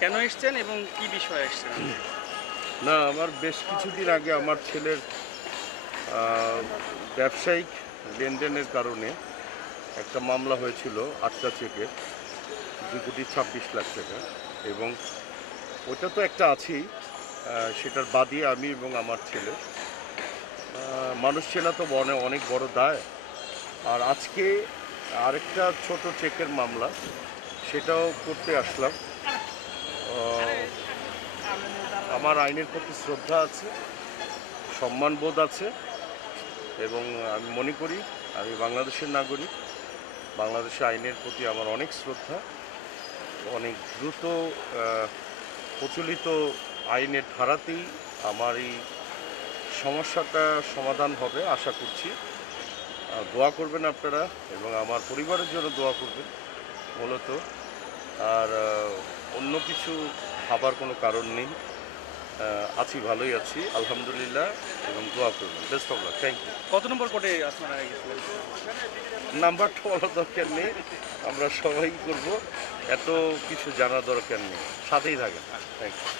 কেন এসেছেন এবং কি বিষয়ে এসেছেন? না, আমার বেশ কিছুদিন আগে আমার ছেলের আহ, ব্যবসায়িক লেনদেনের কারণে একটা মামলা হয়েছিল 8টা চেকের 2,26,00,000 টাকা। এবং ওটা তো একটা আছেই, সেটার বাদী আমি এবং আমার ছেলে। মানুষ চেনা তো অনেক বড় দায়। আর আজকে আরেকটা ছোট চেকের মামলা, সেটাও করতে আসলাম। আহ, আমার আইনের প্রতি শ্রদ্ধা আছে, সম্মানবোধ আছে, এবং আমি মনে করি আমি বাংলাদেশের নাগরিক। বাংলাদেশের আইনের প্রতি আমার অনেক শ্রদ্ধা। অনেক দ্রুত প্রচলিত আইনের ধারাতেই আমার এই সমস্যাটা সমাধান হবে আশা করছি। দোয়া করবেন আপনারা এবং আমার পরিবারের জন্য দোয়া করবেন মূলত। আর অন্য কিছু ভাবার কোনো কারণ নেই। আছি, ভালোই আছি আলহামদুলিল্লাহ, এবং দোয়া করবেন। Best of luck. Thank you. কত নম্বর কোর্টে আপনারা গেছিলেন? নাম্বারটা বলার দরকার নেই, আমরা সবাই করব, এত কিছু জানার দরকার নেই। সাথেই থাকেন। Thank you.